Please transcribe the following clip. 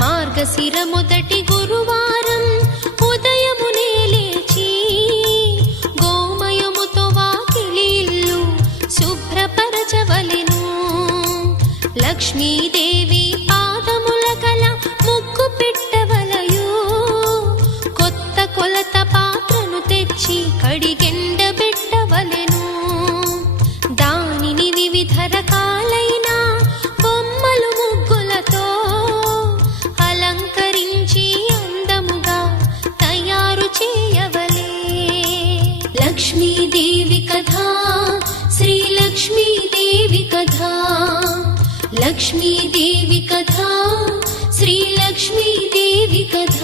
మార్గశిర మొదటి గురువారం ఉదయమునే లేచి గోమయముతో వాకిలి శుభ్రపరచవలెను. లక్ష్మీదేవి పాదముల కల ముగ్గు పెట్టవలయు. కొత్త కొలత పాత్రను తెచ్చి కడి చేయవలే లక్ష్మీదేవి కథ శ్రీ లక్ష్మీదేవి కథ. లక్ష్మీదేవి కథ శ్రీ లక్ష్మీదేవి కథ.